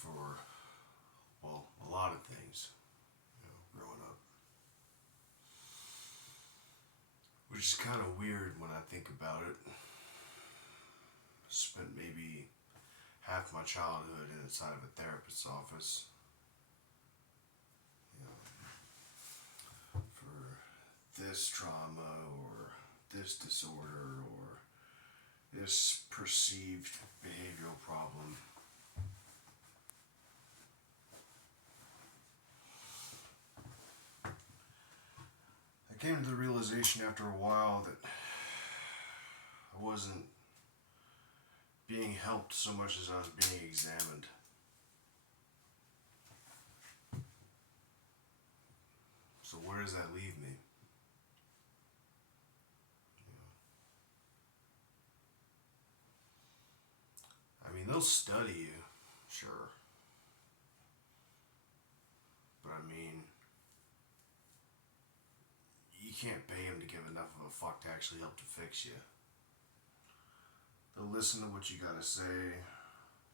for, well, a lot of things, growing up. Which is kind of weird when I think about it. Spent maybe half my childhood inside of a therapist's office. For this trauma or this disorder or this perceived behavioral problem. I came to the realization after a while that I wasn't being helped so much as I was being examined. So where does that leave me? I mean, they'll study you, sure. But I mean, you can't pay them to give enough of a fuck to actually help to fix you. They'll listen to what you gotta say.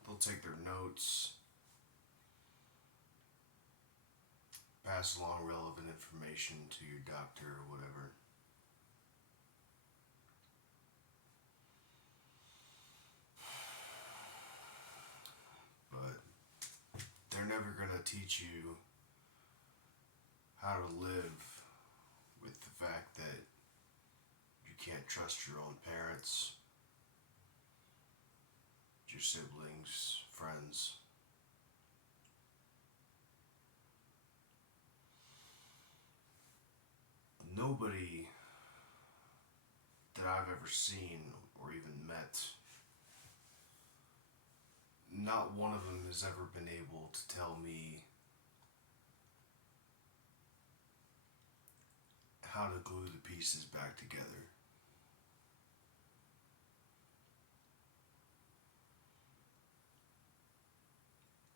They'll take their notes. Pass along relevant information to your doctor or whatever. But they're never gonna teach you how to live with the fact that you can't trust your own parents, your siblings, friends. Nobody that I've ever seen or even met, not one of them has ever been able to tell me how to glue the pieces back together.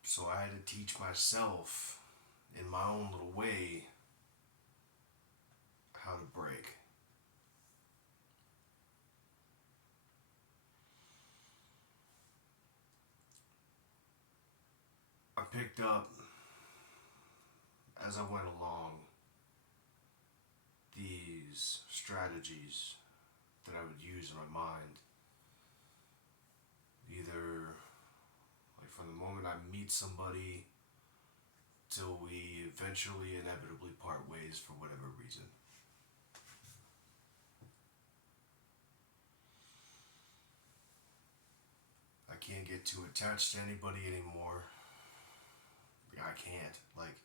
So I had to teach myself in my own little way how to break. I picked up, as I went along, these strategies that I would use in my mind. Either like from the moment I meet somebody till we eventually inevitably part ways for whatever reason. I can't get too attached to anybody anymore. I can't. Like,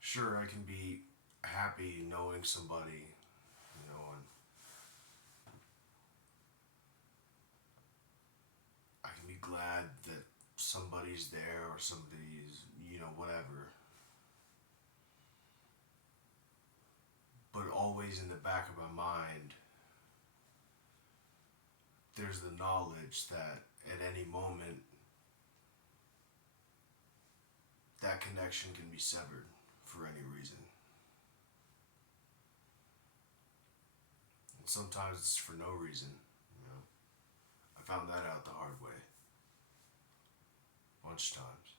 sure, I can be happy knowing somebody, and I can be glad that somebody's there or somebody's, whatever. But always in the back of my mind, there's the knowledge that at any moment, that connection can be severed for any reason. And sometimes it's for no reason, I found that out the hard way. A bunch of times.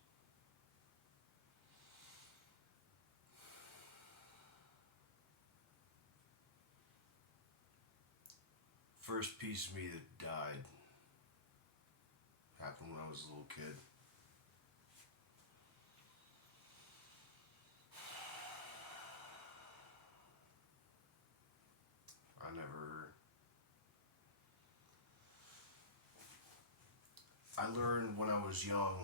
First piece of me that died happened when I was a little kid. I learned when I was young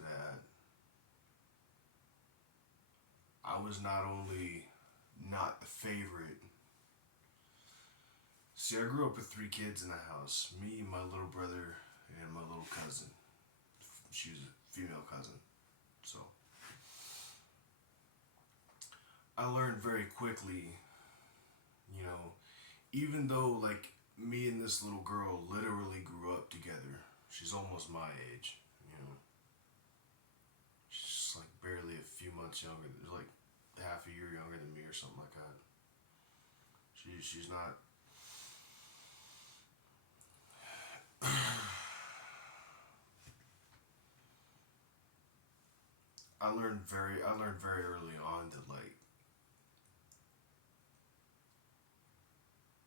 that I was not only not the favorite. See, I grew up with 3 kids in the house. Me, my little brother, and my little cousin. She was a female cousin. So I learned very quickly, even though like me and this little girl literally grew up together. She's almost my age, She's just like barely a few months younger, like half a year younger than me or something like that. She's not. I learned very early on that, like,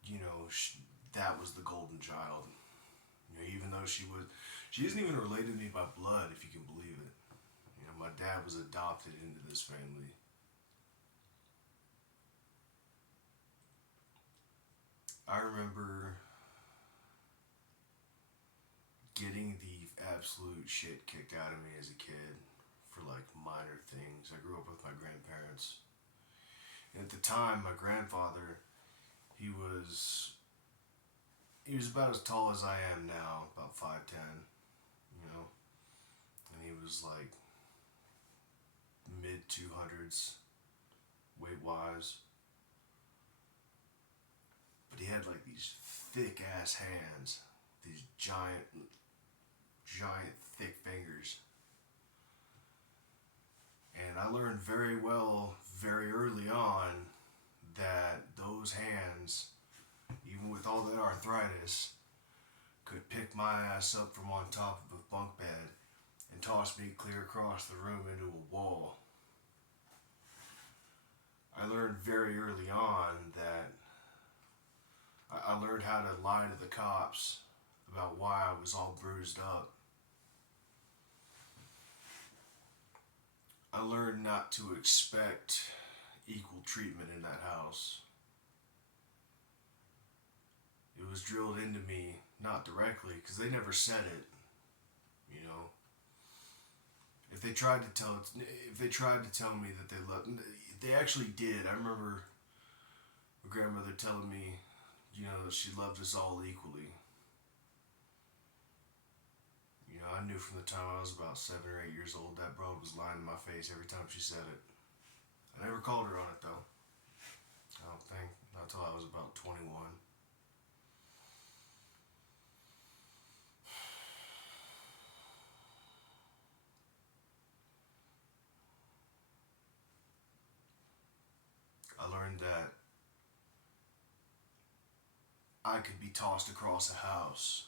you know, that was the golden child. You know, even though she isn't even related to me by blood, if you can believe it. You know, my dad was adopted into this family. I remember getting the absolute shit kicked out of me as a kid for like minor things. I grew up with my grandparents. And at the time, my grandfather, he was he was about as tall as I am now, about 5'10", you know. And he was like mid 200s weight wise. But he had like these thick ass hands, these giant thick fingers. And I learned very well, very early on, that those hands, even with all that arthritis, could pick my ass up from on top of a bunk bed and toss me clear across the room into a wall. I learned very early on that I learned how to lie to the cops about why I was all bruised up. I learned not to expect equal treatment in that house. It was drilled into me, not directly, because they never said it. You know, if they tried to tell me that they loved, they actually did. I remember my grandmother telling me, you know, that she loved us all equally. You know, I knew from the time I was about 7 or 8 years old that broad was lying in my face every time she said it. I never called her on it though. I don't think. Not until I was about 21. I learned that I could be tossed across a house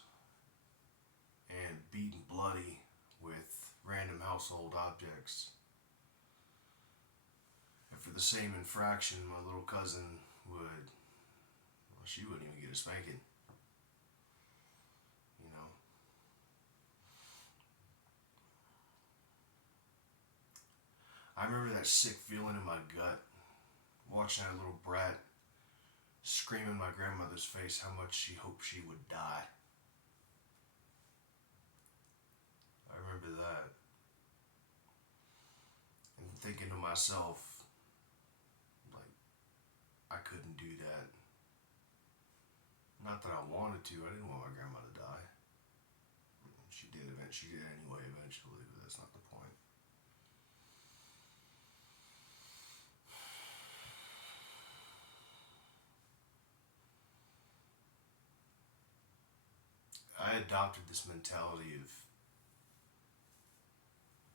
and beaten bloody with random household objects. And for the same infraction, my little cousin would, well, she wouldn't even get a spanking. You know, I remember that sick feeling in my gut, watching that little brat scream in my grandmother's face how much she hoped she would die. I remember that. And thinking to myself, like, I couldn't do that. Not that I wanted to. I didn't want my grandma to die. She did eventually. She did anyway eventually, but that's not the point. I adopted this mentality of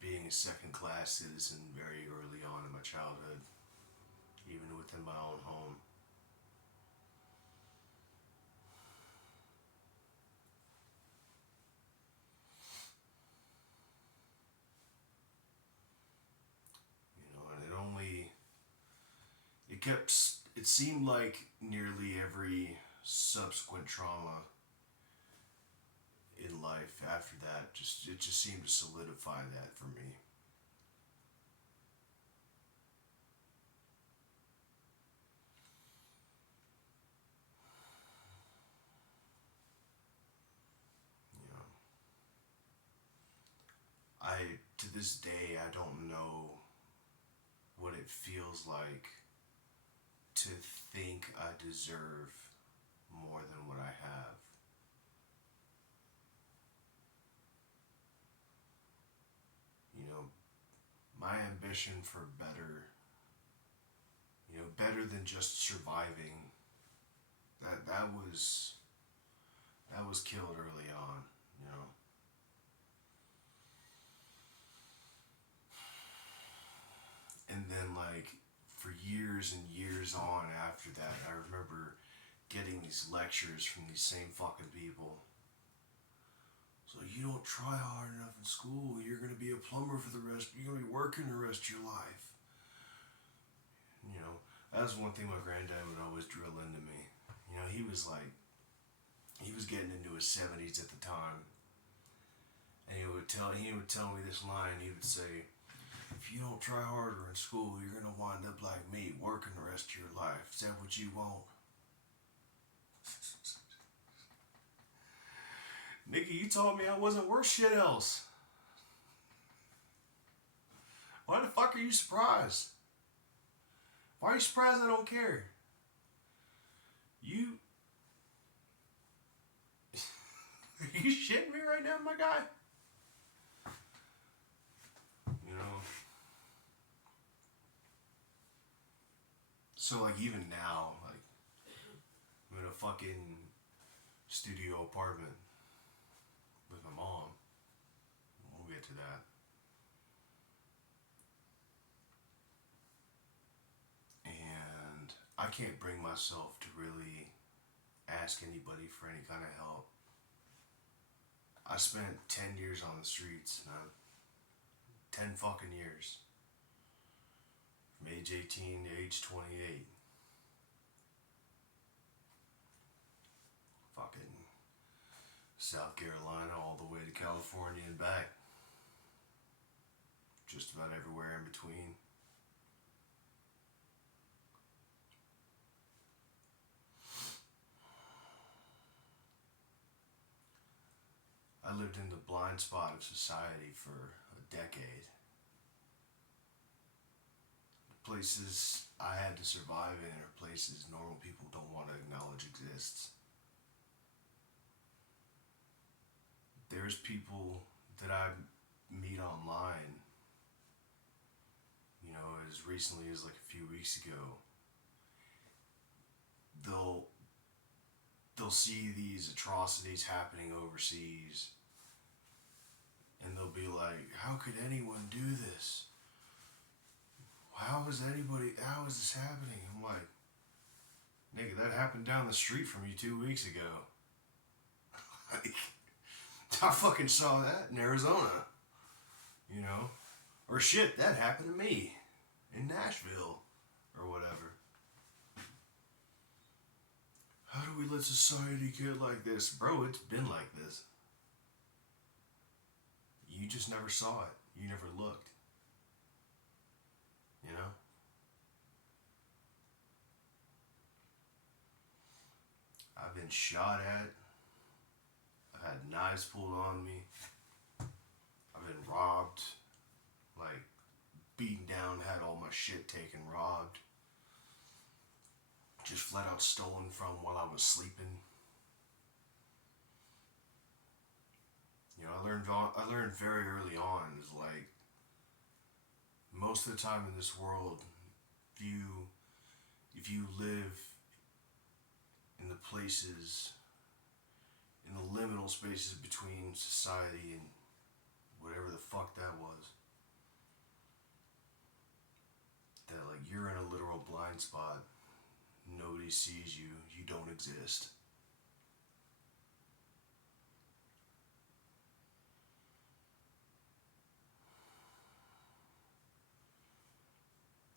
being a second class citizen very early on in my childhood, even within my own home. You know, and it seemed like nearly every subsequent trauma in life after that, it just seemed to solidify that for me. You know, I to this day I don't know what it feels like to think I deserve more than what I have. You know, my ambition for better, you know, better than just surviving, that was killed early on, you know. And then like for years and years on after that, I remember getting these lectures from these same fucking people. So you don't try hard enough in school, you're going to be a plumber for the rest, you're going to be working the rest of your life. You know, that was one thing my granddad would always drill into me. You know, he was getting into his 70s at the time. And he would tell me this line. He would say, if you don't try harder in school, you're going to wind up like me, working the rest of your life. Is that what you want? Nigga, you told me I wasn't worth shit else. Why the fuck are you surprised? Why are you surprised I don't care? You... Are you shitting me right now, my guy? You know? So, like, even now, like, I'm in a fucking studio apartment with my mom. We'll get to that. And I can't bring myself to really ask anybody for any kind of help. I spent 10 years on the streets, man. 10 fucking years. From age 18 to age 28. Fucking South Carolina all the way to California and back. Just about everywhere in between. I lived in the blind spot of society for a decade. The places I had to survive in are places normal people don't want to acknowledge exists. There's people that I meet online, you know, as recently as like a few weeks ago. They'll see these atrocities happening overseas, and they'll be like, how could anyone do this? How is this happening? I'm like, nigga, that happened down the street from you 2 weeks ago. Like, I fucking saw that in Arizona, you know? Or shit, that happened to me in Nashville, or whatever. How do we let society get like this? Bro, it's been like this. You just never saw it. You never looked. You know? I've been shot at. I've had knives pulled on me. I've been robbed. Like, beaten down, had all my shit taken, robbed. Just flat out stolen from while I was sleeping. You know, I learned very early on, is like, most of the time in this world, if you live in the places, in the liminal spaces between society and whatever the fuck that was, that like you're in a literal blind spot, nobody sees you, you don't exist.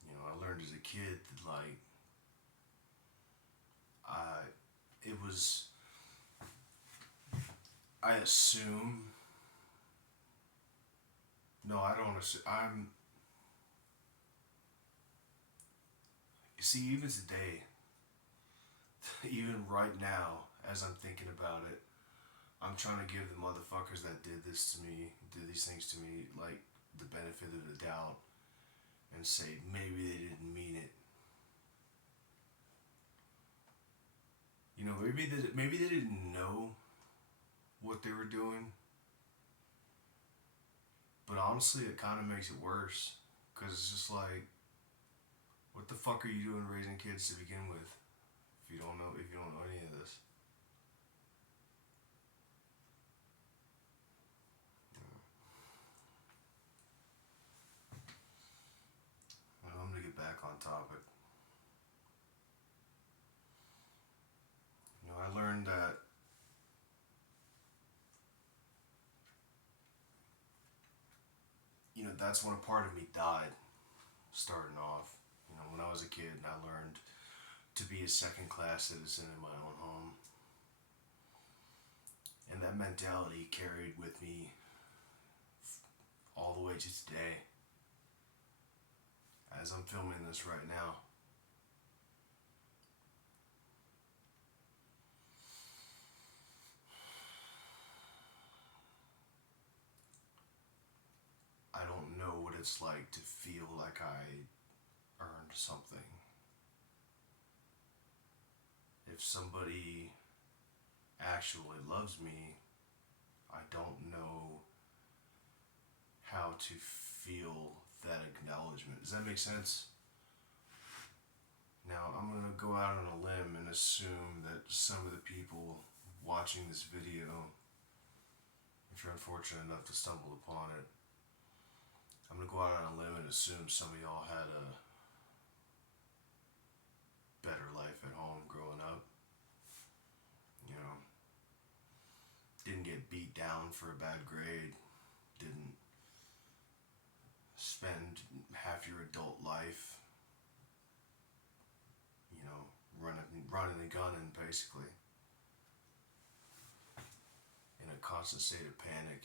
You know, I learned as a kid that like, I assume, no, I don't assume, you see, even today, even right now, as I'm thinking about it, I'm trying to give the motherfuckers that did these things to me, like, the benefit of the doubt, and say, maybe they didn't mean it. You know, maybe they didn't know what they were doing. But honestly, it kind of makes it worse. Because it's just like, what the fuck are you doing raising kids to begin with? If you don't know any of this. Well, I'm going to get back on topic. You know, I learned that that's when a part of me died, starting off. You know, when I was a kid, I learned to be a second-class citizen in my own home. And that mentality carried with me all the way to today. As I'm filming this right now. I don't know what it's like to feel like I earned something. If somebody actually loves me, I don't know how to feel that acknowledgement. Does that make sense? Now, I'm going to go out on a limb and assume that some of the people watching this video, if you're unfortunate enough to stumble upon it, I'm going to go out on a limb and assume some of y'all had a better life at home growing up. You know, didn't get beat down for a bad grade, didn't spend half your adult life, you know, running and gunning, basically, in a constant state of panic,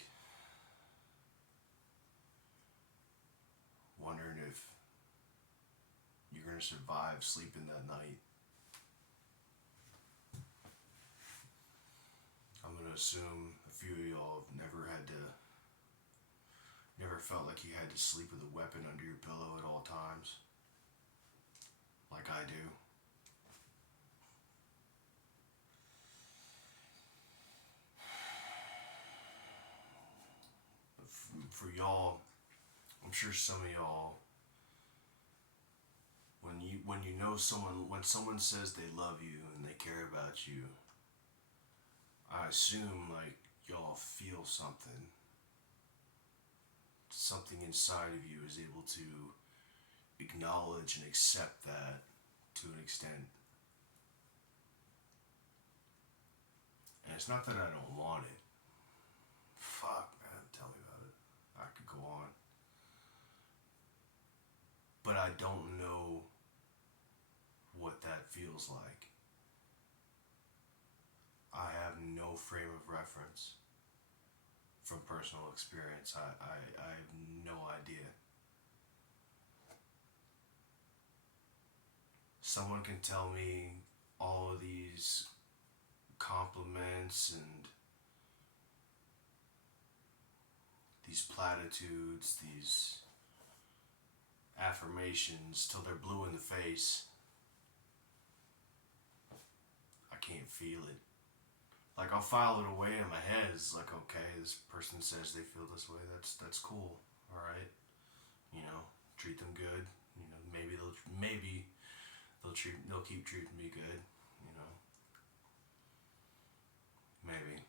wondering if you're going to survive sleeping that night. I'm going to assume a few of y'all have never felt like you had to sleep with a weapon under your pillow at all times, like I do. For y'all, I'm sure some of y'all, when you know someone, when someone says they love you and they care about you, I assume like y'all feel something. Something inside of you is able to acknowledge and accept that to an extent. And it's not that I don't want it. Fuck, man, tell me about it. I could go on. But I don't know what that feels like. I have no frame of reference from personal experience. I have no idea. Someone can tell me all of these compliments and these platitudes, these affirmations till they're blue in the face. I can't feel it. Like, I'll file it away in my head. It's like, okay, this person says they feel this way. That's cool. All right, you know, treat them good. You know, maybe they'll keep treating me good. You know, maybe.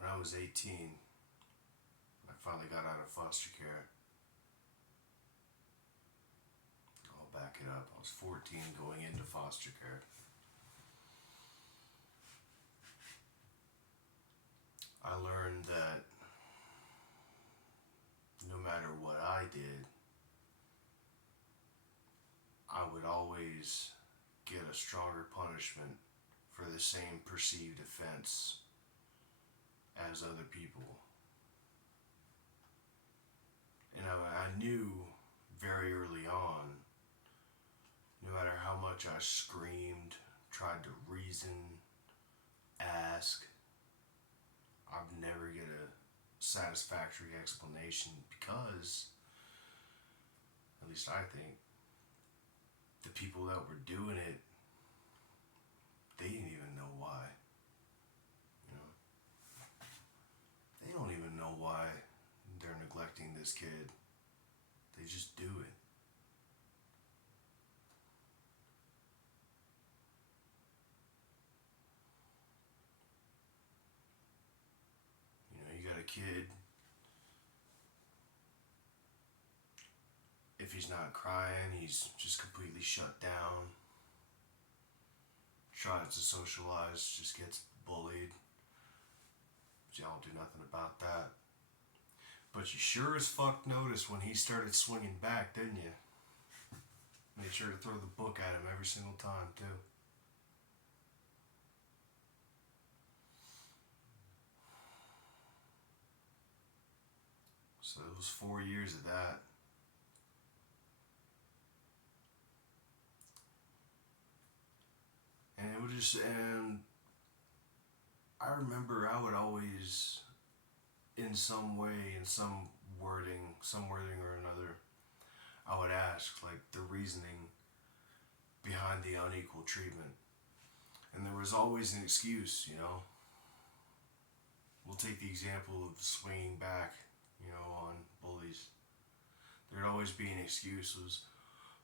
When I was 18, I finally got out of foster care. I'll back it up. I was 14 going into foster care. I learned that no matter what I did, I would always get a stronger punishment for the same perceived offense as other people. And I knew very early on, no matter how much I screamed, tried to reason, ask, I'd never get a satisfactory explanation because, at least I think, the people that were doing it, they didn't even know why. You know? They don't even know why they're neglecting this kid. They just do it. kid, if he's not crying, he's just completely shut down, tries to socialize, just gets bullied. But y'all do nothing about that. But you sure as fuck noticed when he started swinging back, didn't you? Made sure to throw the book at him every single time, too. So it was 4 years of that. And it would just, and I remember I would always, in some way, in some wording or another, I would ask, like, the reasoning behind the unequal treatment. And there was always an excuse, you know. We'll take the example of swinging back, you know, on bullies. There'd always be an excuse was,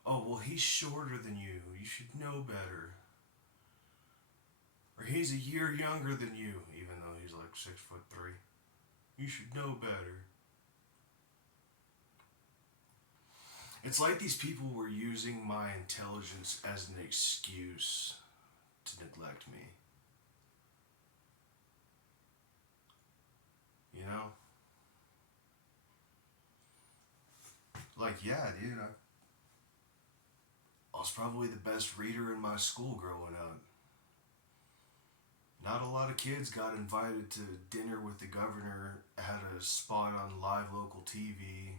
oh, well, he's shorter than you. You should know better. Or he's a year younger than you, even though he's like 6'3". You should know better. It's like these people were using my intelligence as an excuse to neglect me. You know? Like, yeah, dude, I was probably the best reader in my school growing up. Not a lot of kids got invited to dinner with the governor, had a spot on live local TV,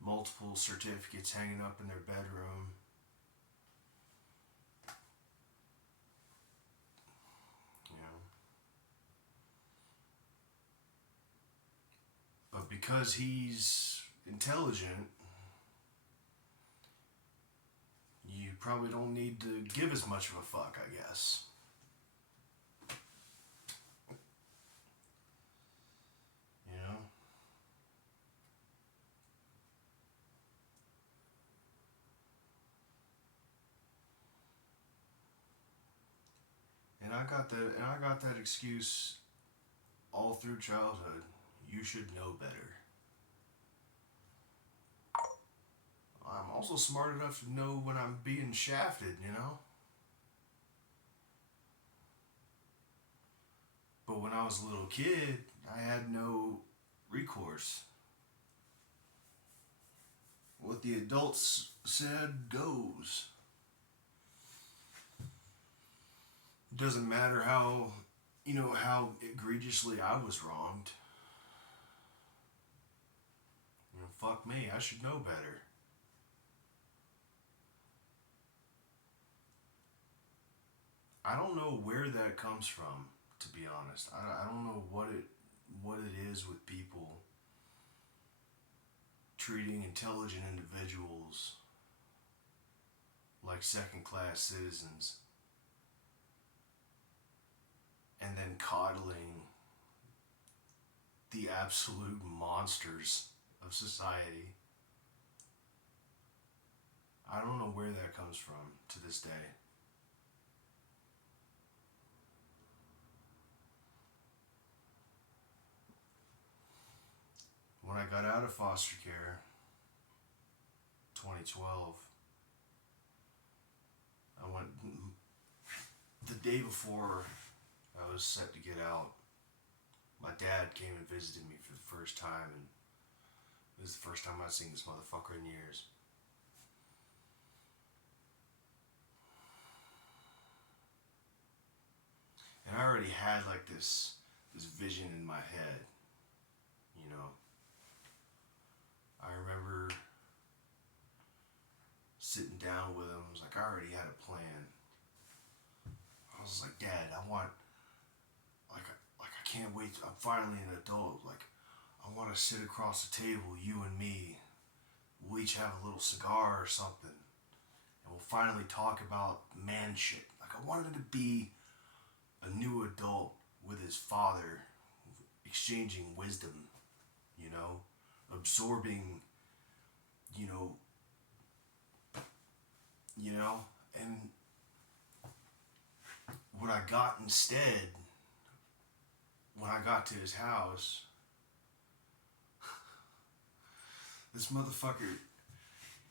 multiple certificates hanging up in their bedroom. You know. But because he's intelligent, you probably don't need to give as much of a fuck, I guess. You know? And I got that excuse all through childhood. You should know better. I'm also smart enough to know when I'm being shafted, you know? But when I was a little kid, I had no recourse. What the adults said goes. It doesn't matter how, you know, how egregiously I was wronged. You know, fuck me, I should know better. I don't know where that comes from, to be honest. I don't know what it is with people treating intelligent individuals like second-class citizens and then coddling the absolute monsters of society. I don't know where that comes from to this day. When I got out of foster care, 2012, I went, the day before I was set to get out, my dad came and visited me for the first time, and it was the first time I'd seen this motherfucker in years. And I already had like this vision in my head, you know. I remember sitting down with him. I was like, I already had a plan. I was like, Dad, I can't wait. I'm finally an adult. Like, I want to sit across the table, you and me. We'll each have a little cigar or something, and we'll finally talk about man shit. Like, I wanted to be a new adult with his father, exchanging wisdom, you know, absorbing, you know, and what I got instead, when I got to his house, This motherfucker,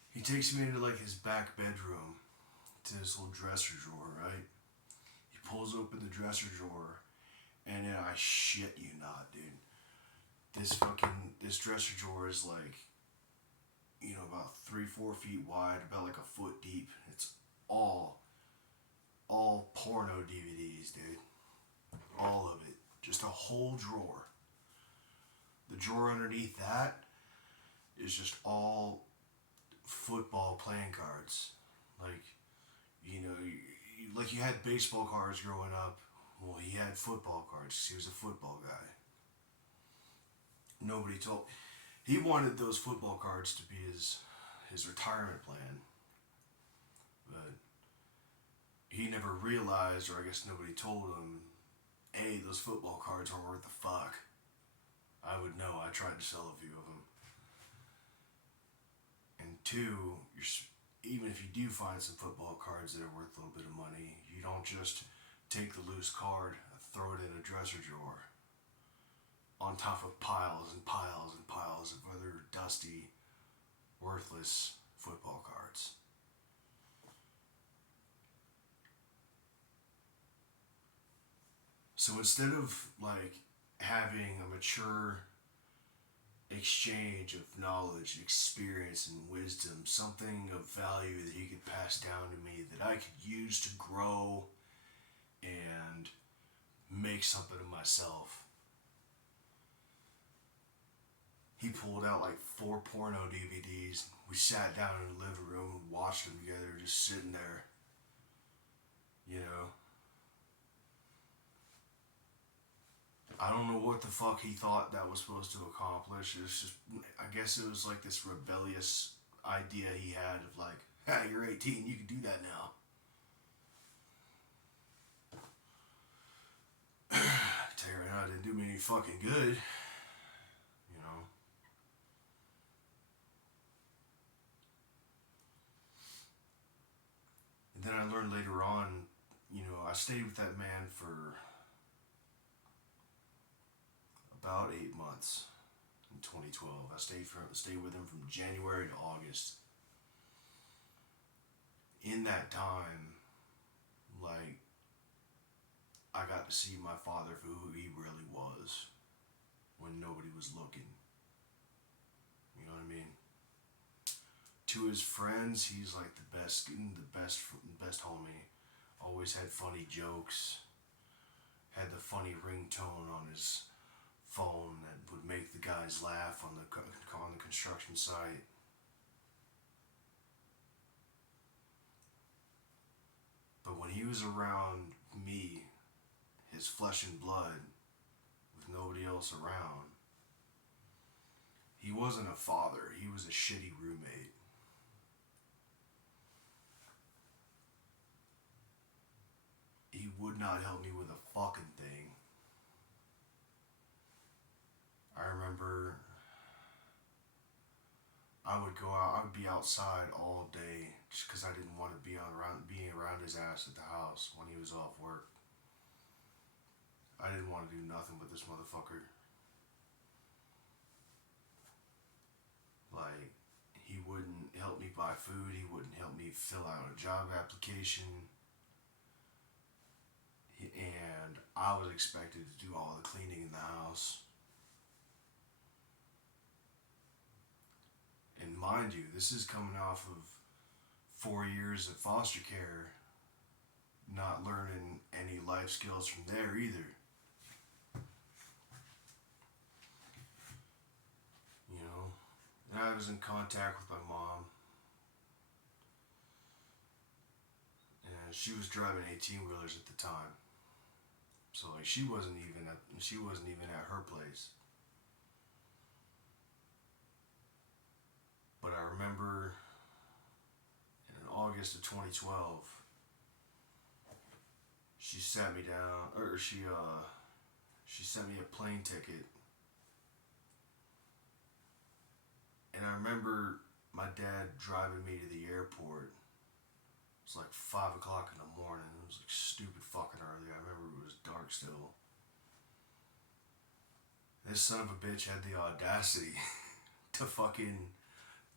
he takes me into like his back bedroom to this little dresser drawer, right? He pulls open the dresser drawer, and then I shit you not, dude. This dresser drawer is like, about 3-4 feet wide, about like a foot deep. It's all porno DVDs, dude. All of it. Just a whole drawer. The drawer underneath that is just all football playing cards. Like, like you had baseball cards growing up. Well, he had football cards 'cause he was a football guy. Nobody told. He wanted those football cards to be his retirement plan. But he never realized, or I guess nobody told him, A, those football cards aren't worth the fuck. I would know. I tried to sell a few of them. And two, even if you do find some football cards that are worth a little bit of money, you don't just take the loose card and throw it in a dresser drawer on top of piles and piles and piles of other dusty, worthless football cards. So instead of like having a mature exchange of knowledge, experience, and wisdom, something of value that he could pass down to me that I could use to grow and make something of myself, he pulled out like 4 porno DVDs. We sat down in the living room and watched them together, just sitting there, I don't know what the fuck he thought that was supposed to accomplish. It's just, I guess it was like this rebellious idea he had of like, hey, you're 18, you can do that now. Tell you right now, it didn't do me any fucking good. And then I learned later on, I stayed with that man for about 8 months in 2012. I stayed with him from January to August. In that time, like, I got to see my father for who he really was when nobody was looking. You know what I mean? To his friends, he's like the best homie. Always had funny jokes. Had the funny ringtone on his phone that would make the guys laugh on the construction site. But when he was around me, his flesh and blood, with nobody else around, he wasn't a father. He was a shitty roommate. He would not help me with a fucking thing. I remember I would go out, I would be outside all day just because I didn't want to being around his ass at the house when he was off work. I didn't want to do nothing with this motherfucker. Like, he wouldn't help me buy food, he wouldn't help me fill out a job application. And I was expected to do all the cleaning in the house. And mind you, this is coming off of 4 years of foster care, not learning any life skills from there either. And I was in contact with my mom. And she was driving 18-wheelers at the time. So like she wasn't even at her place. But I remember in August of 2012, she sat me down, or she sent me a plane ticket. And I remember my dad driving me to the airport. It was like 5 o'clock in the morning. It was like stupid fucking early. I remember it was dark still. This son of a bitch had the audacity to fucking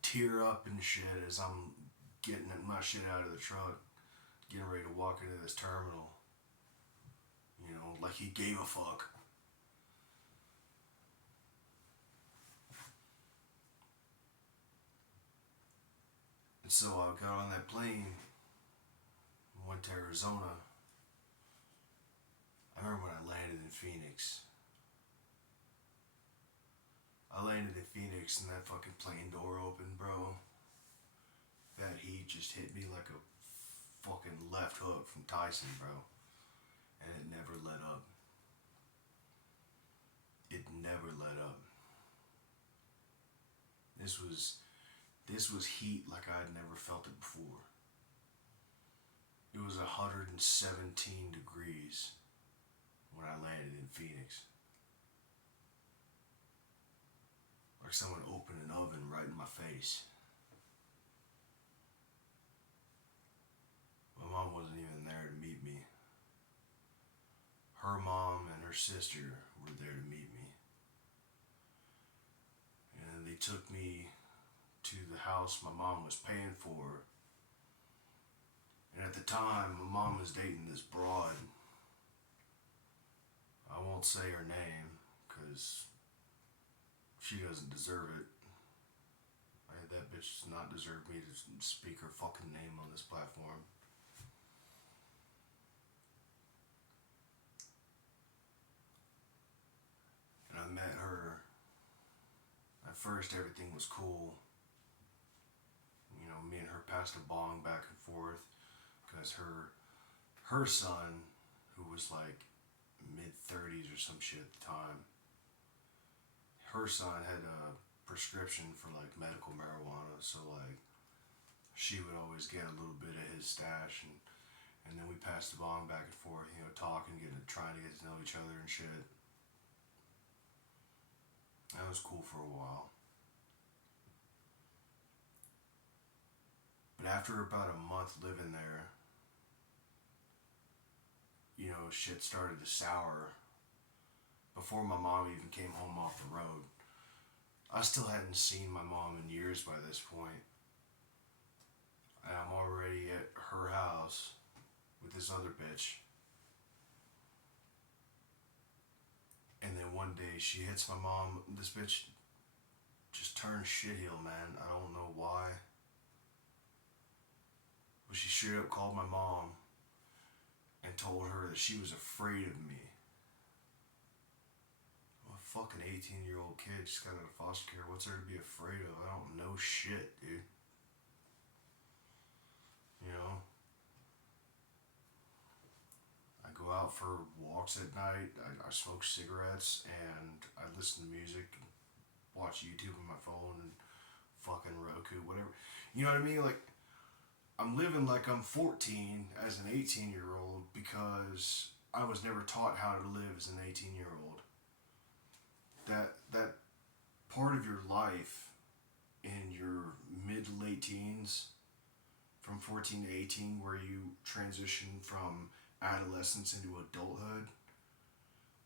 tear up and shit as I'm getting my shit out of the truck, getting ready to walk into this terminal. You know, like he gave a fuck. And so I got on that plane, went to Arizona. I remember when I landed in Phoenix. I landed in Phoenix and that fucking plane door opened, bro. That heat just hit me like a fucking left hook from Tyson, bro. And it never let up. It never let up. This was heat like I had never felt it before. It was 117 degrees when I landed in Phoenix. Like someone opened an oven right in my face. My mom wasn't even there to meet me. Her mom and her sister were there to meet me. And they took me to the house my mom was paying for. And at the time, my mom was dating this broad. I won't say her name because she doesn't deserve it. That bitch does not deserve me to speak her fucking name on this platform. And I met her. At first, everything was cool. You know, me and her passed a bong back and forth because her son, who was like mid-30s or some shit at the time, her son had a prescription for like medical marijuana, so like she would always get a little bit of his stash, and then we passed the bong back and forth, you know, talking, trying to get to know each other and shit. That was cool for a while. But after about a month living there, you know, shit started to sour. Before my mom even came home off the road, I still hadn't seen my mom in years by this point. And I'm already at her house with this other bitch. And then one day she hits my mom. This bitch just turned shitheel, man. I don't know why. But she straight up called my mom and told her that she was afraid of me. I'm a fucking 18-year-old kid just got out of foster care. What's there to be afraid of? I don't know shit, dude. You know? I go out for walks at night. I smoke cigarettes and I listen to music, watch YouTube on my phone and fucking Roku, whatever. You know what I mean? Like, I'm living like I'm 14 as an 18-year-old because I was never taught how to live as an 18-year-old. That part of your life in your mid to late teens, from 14 to 18, where you transition from adolescence into adulthood,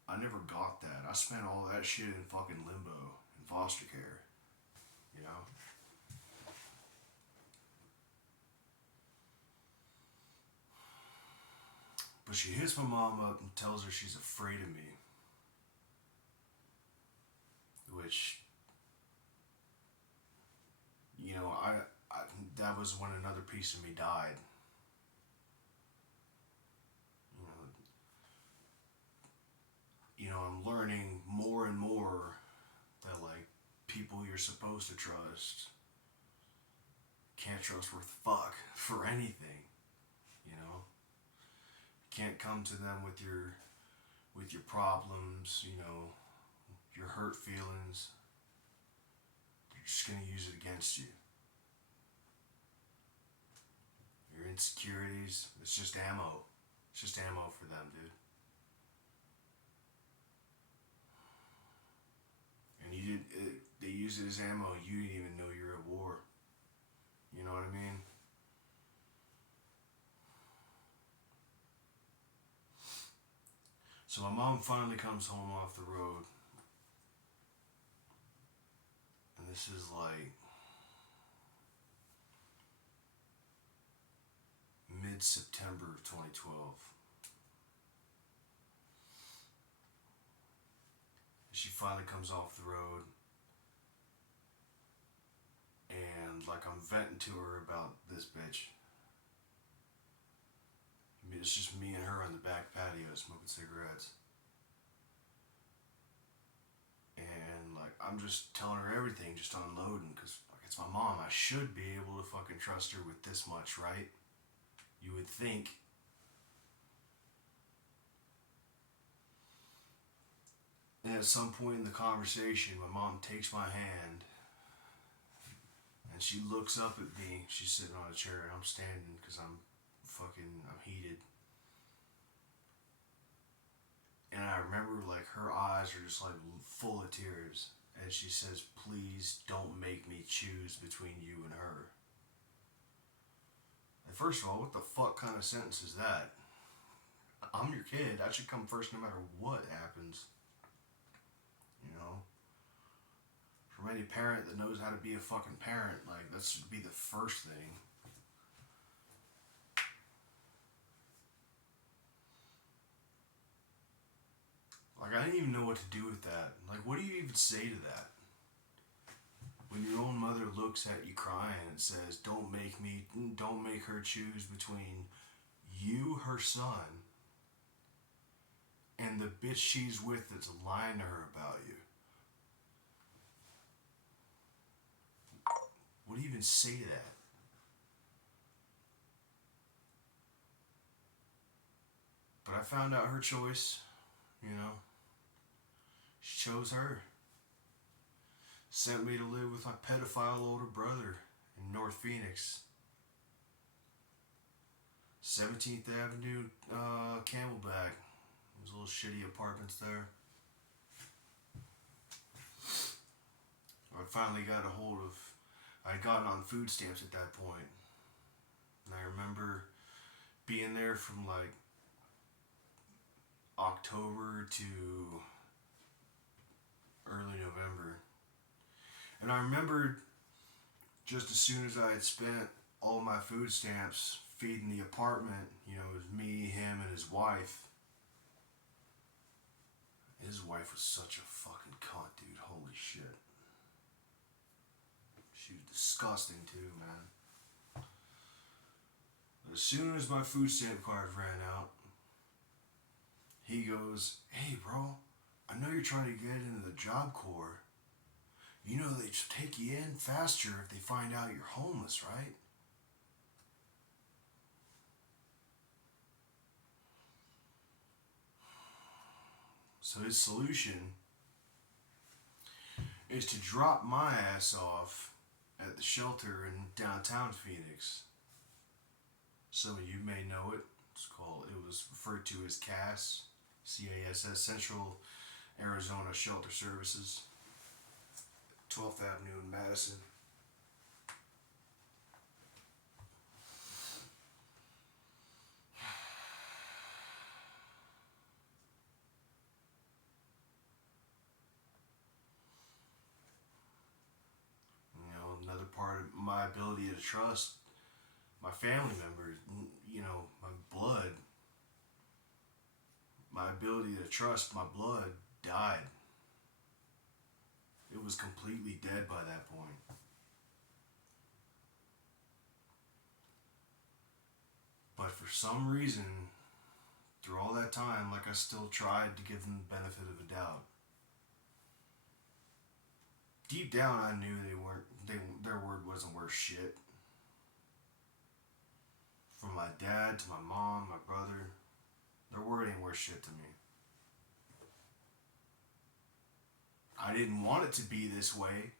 I never got that. I spent all that shit in fucking limbo, in foster care, you know? But she hits my mom up and tells her she's afraid of me. Which, you know, I that was when another piece of me died. You know, I'm learning more and more that, like, people you're supposed to trust can't trust worth fuck for anything, you know? Can't come to them with your problems, you know, your hurt feelings. They're just gonna use it against you. Your insecurities, it's just ammo. It's just ammo for them, dude. And they use it as ammo. You didn't even know you're at war. You know what I mean? So my mom finally comes home off the road. And this is like mid-September of 2012. She finally comes off the road, and like I'm venting to her about this bitch. I mean, it's just me and her on the back patio smoking cigarettes. And like I'm just telling her everything, just unloading, because like it's my mom. I should be able to fucking trust her with this much, right? You would think. And at some point in the conversation, my mom takes my hand and she looks up at me. She's sitting on a chair and I'm standing because I'm heated. And I remember like her eyes are just like full of tears. And she says, "Please don't make me choose between you and her." And first of all, what the fuck kind of sentence is that? I'm your kid. I should come first no matter what happens. You know? From any parent that knows how to be a fucking parent, like, that should be the first thing. Like, I didn't even know what to do with that. Like, what do you even say to that? When your own mother looks at you crying and says, don't make her choose between you, her son, and the bitch she's with that's lying to her about you. What do you even say to that? But I found out her choice, you know. She chose her. Sent me to live with my pedophile older brother in North Phoenix. 17th Avenue, Camelback. Those little shitty apartments there. I finally got a hold of... I'd gotten on food stamps at that point. And I remember being there from like October to early November. And I remember just as soon as I had spent all my food stamps feeding the apartment, you know, it was me, him, and his wife. His wife was such a fucking cunt, dude. Holy shit. She was disgusting too, man. But as soon as my food stamp card ran out, he goes, "Hey, bro, I know you're trying to get into the Job Corps. You know they just take you in faster if they find out you're homeless, right?" So his solution is to drop my ass off at the shelter in downtown Phoenix. Some of you may know it. It was referred to as CASS, C-A-S-S, Central Arizona Shelter Services, 12th Avenue in Madison. You know, another part of my ability to trust my family members, you know, my blood, my ability to trust my blood died. It was completely dead by that point. But for some reason, through all that time, like I still tried to give them the benefit of the doubt. Deep down, I knew their word wasn't worth shit. From my dad to my mom, my brother, their word ain't worth shit to me. I didn't want it to be this way,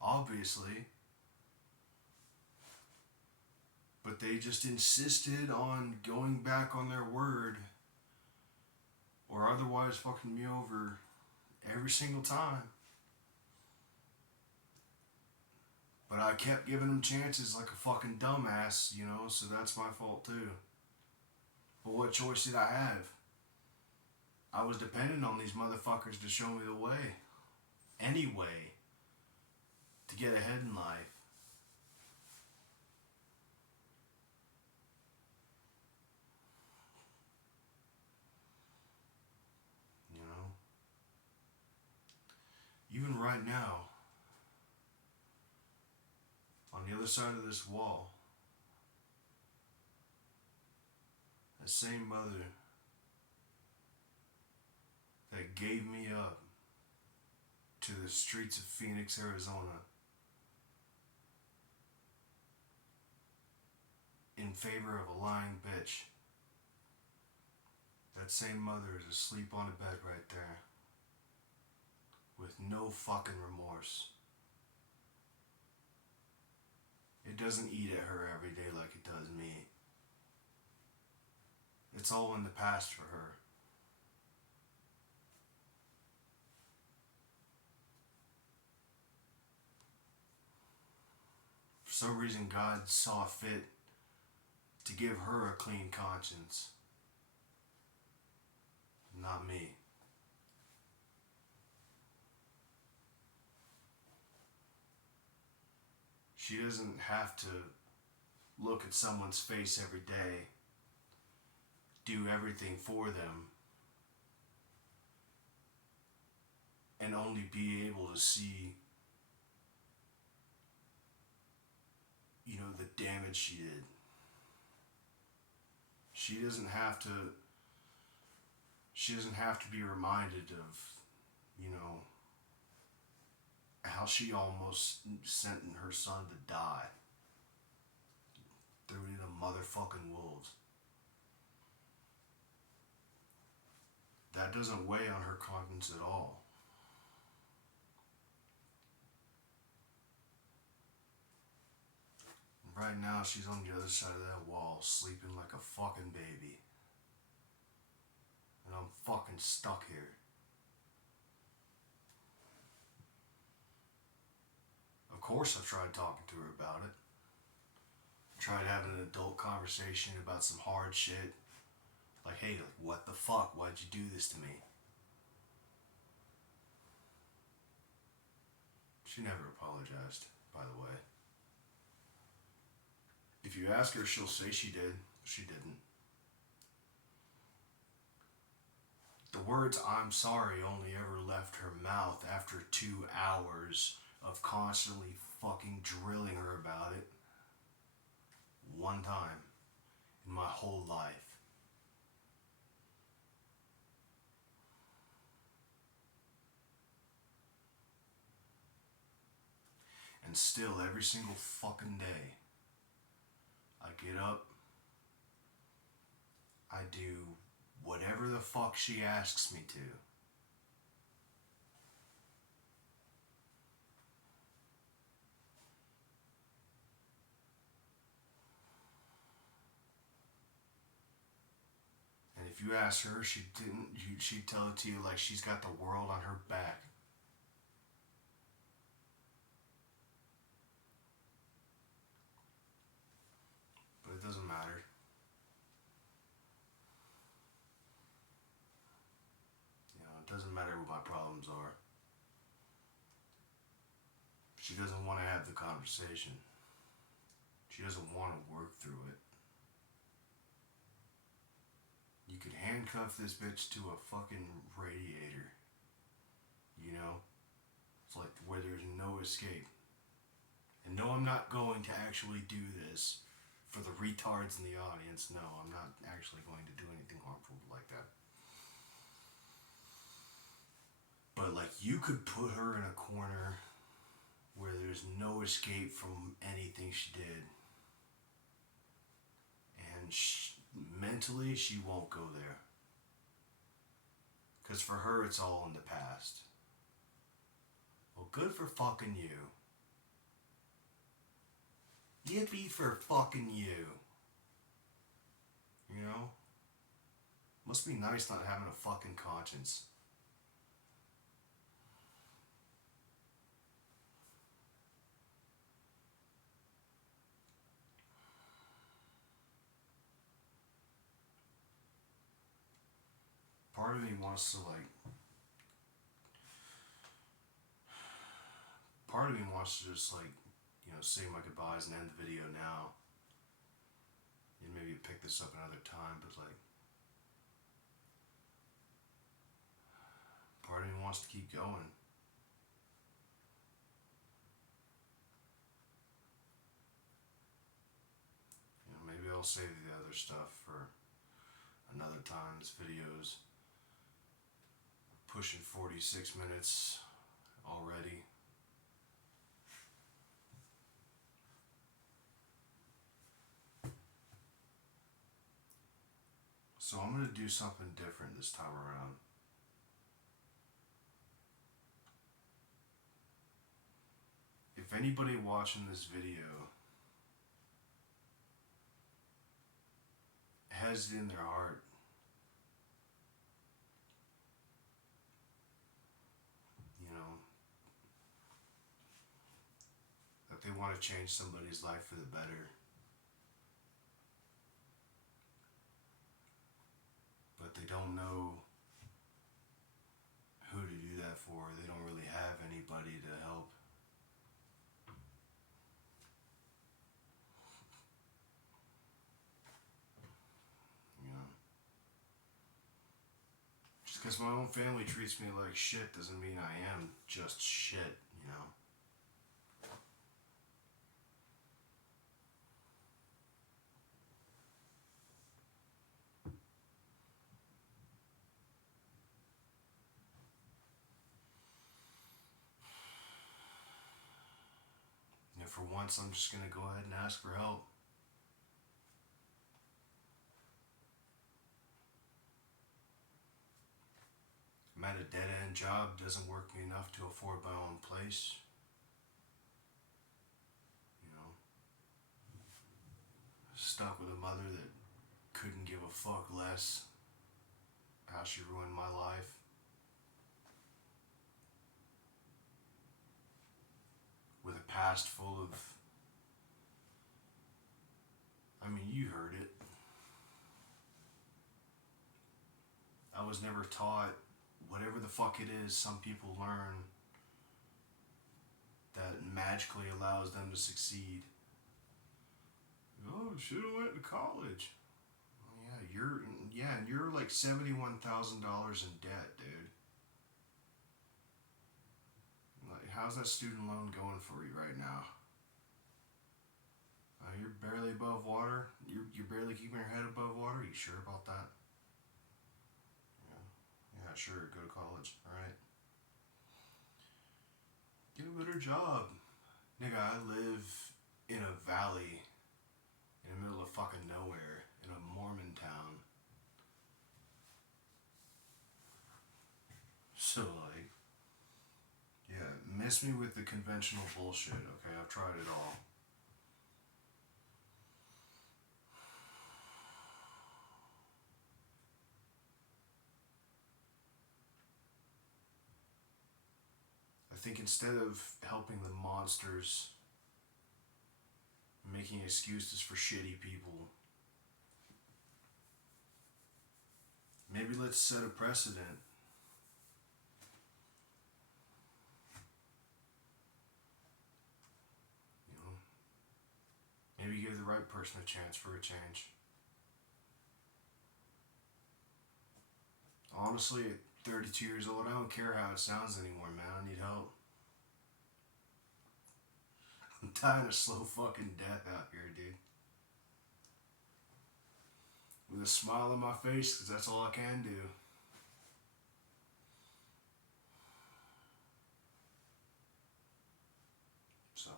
obviously. But they just insisted on going back on their word or otherwise fucking me over every single time. But I kept giving them chances like a fucking dumbass, you know, so that's my fault too. But what choice did I have? I was dependent on these motherfuckers to show me the way. Anyway, to get ahead in life. right now, on the other side of this wall, that same mother that gave me up to the streets of Phoenix, Arizona, in favor of a lying bitch, that same mother is asleep on a bed right there with no fucking remorse. It doesn't eat at her every day like it does me. It's all in the past for her. For some reason, God saw fit to give her a clean conscience, not me. She doesn't have to look at someone's face every day, do everything for them, and only be able to see, the damage she did. She doesn't have to be reminded of, how she almost sent her son to die. Threw it in the motherfucking wolves. That doesn't weigh on her conscience at all. Right now, she's on the other side of that wall, sleeping like a fucking baby. And I'm fucking stuck here. Of course I've tried talking to her about it. Tried having an adult conversation about some hard shit. Like, hey, what the fuck? Why'd you do this to me? She never apologized, by the way. If you ask her, she'll say she did. She didn't. The words "I'm sorry" only ever left her mouth after 2 hours of constantly fucking drilling her about it. One time in my whole life. And still, every single fucking day, I get up, I do whatever the fuck she asks me to. And if you ask her, she'd tell it to you like she's got the world on her back. But it doesn't matter. It doesn't matter what my problems are. She doesn't want to have the conversation. She doesn't want to work through it. You could handcuff this bitch to a fucking radiator. It's like where there's no escape. And no, I'm not going to actually do this for the retards in the audience. No, I'm not actually going to do anything harmful like that. But you could put her in a corner where there's no escape from anything she did. And mentally, she won't go there. Because for her, it's all in the past. Well, good for fucking you. Yippee for fucking you. Must be nice not having a fucking conscience. Part of me wants to just say my goodbyes and end the video now. And maybe pick this up another time, but part of me wants to keep going. I'll save the other stuff for another time. This video's pushing 46 minutes already. So I'm going to do something different this time around. If anybody watching this video has it in their heart that they want to change somebody's life for the better, but they don't know who to do that for, they don't really have anybody to help. Just because my own family treats me like shit doesn't mean I am just shit, For once, I'm just going to go ahead and ask for help. I'm at a dead-end job, doesn't work me enough to afford my own place. Stuck with a mother that couldn't give a fuck less how she ruined my life. With a past full of, you heard it. I was never taught whatever the fuck it is some people learn that magically allows them to succeed. Oh, should have went to college. You're like $71,000 in debt, dude. Like, how's that student loan going for you right now? You're barely above water. You're barely keeping your head above water. You sure about that? Yeah, sure. Go to college. All right. Get a better job, nigga. I live in a valley, in the middle of fucking nowhere, in a Mormon town. So, miss me with the conventional bullshit, okay? I've tried it all. I think instead of helping the monsters, making excuses for shitty people, maybe let's set a precedent. Maybe give the right person a chance for a change. Honestly, at 32 years old, I don't care how it sounds anymore, man. I need help. I'm dying a slow fucking death out here, dude. With a smile on my face, because that's all I can do. So,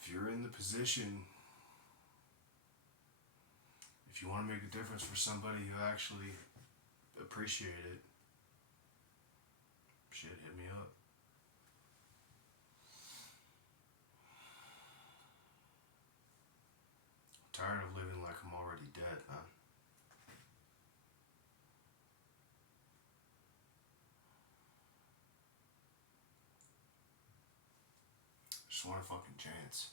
if you're in the position, if you want to make a difference for somebody who actually appreciate it, shit, hit me up. I'm tired of living like I'm already dead, man. Just want a fucking chance.